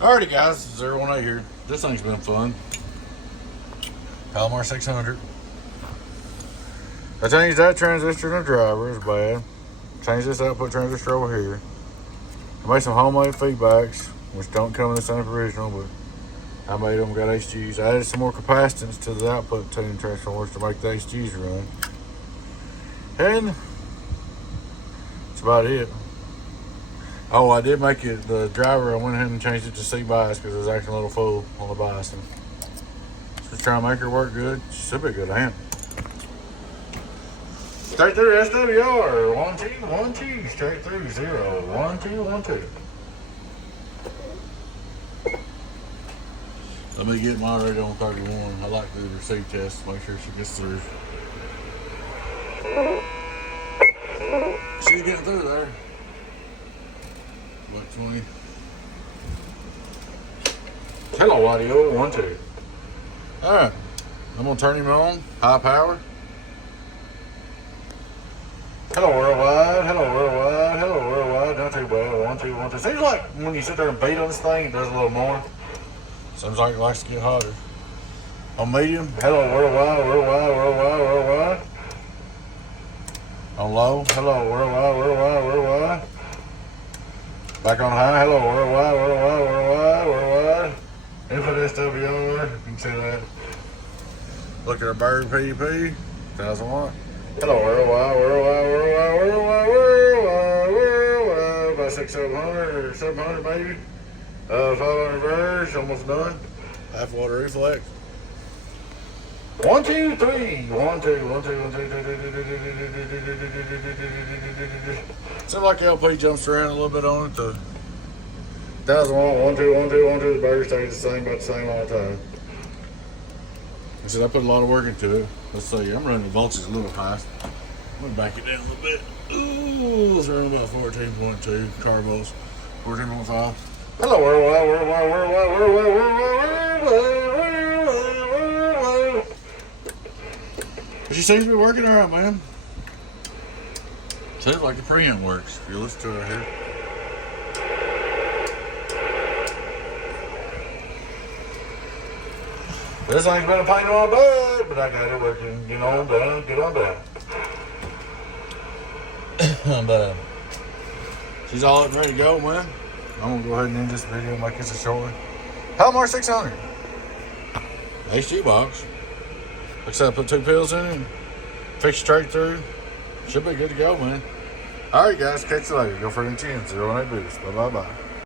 Alrighty guys, 018 here. This thing's been fun. Palomar 600. I changed that transistor in the driver, it's bad. Changed this output transistor over here. I made some homemade feedbacks, which don't come in the same original, but I made them, got HGs. I added some more capacitance to the output tuning transformers to make the HGs run. And that's about it. Oh, I did make it, the driver, I went ahead and changed it to C-bias because it was acting a little full on the biasing. Just trying to make her work good. She should be good to handle. Straight through SWR, 1 2 1 2, straight through 0 1 2 1 2. Let me get my radio on 31. I like to do the receive test to make sure she gets through. She's getting through there. What 20? Hello, audio 1 2. All right, I'm gonna turn him on high power. Hello worldwide, hello worldwide, hello worldwide. Not too bad. 1 2 1 2. Seems like when you sit there and beat on this thing, it does a little more. Seems like it likes to get hotter. On medium, hello worldwide, worldwide, worldwide, worldwide. On low, hello worldwide, worldwide, worldwide. Back on high, hello worldwide, worldwide, worldwide, worldwide. Input SWR, you can see that. Look at our bird PDP, 1000 watt. Hello worldwide, worldwide, worldwide, worldwide, worldwide, worldwide. About 700 or 700 maybe. 500 birds, almost done. Half water reflex. 1 2 3, 1 2 1 2 1 2. Seems like the LP jumps around a little bit on it. The 1000 watt, 1 2 1 2 1 2. The battery stays the same, about the same all the time. I said I put a lot of work into it. Let's see, I'm running the voltage a little high. I'm gonna back it down a little bit. Ooh, it's running about 14.2 car volts, 14.5. Hello worldwide, worldwide, worldwide, worldwide, worldwide, worldwide, worldwide. She seems to be working all right, man. Seems like the preamp works. If you listen to it here. This thing's been a pain in my butt, but I got it working. Get on down, get on down. But she's all up ready to go, man. I'm gonna go ahead and end this video and make this a short one. Palomar 600. HG box. Like I said, I put 2 pills in it and fix straight through. Should be good to go, man. Alright guys, catch you later. Go for the chin. 018 boost. Bye bye bye.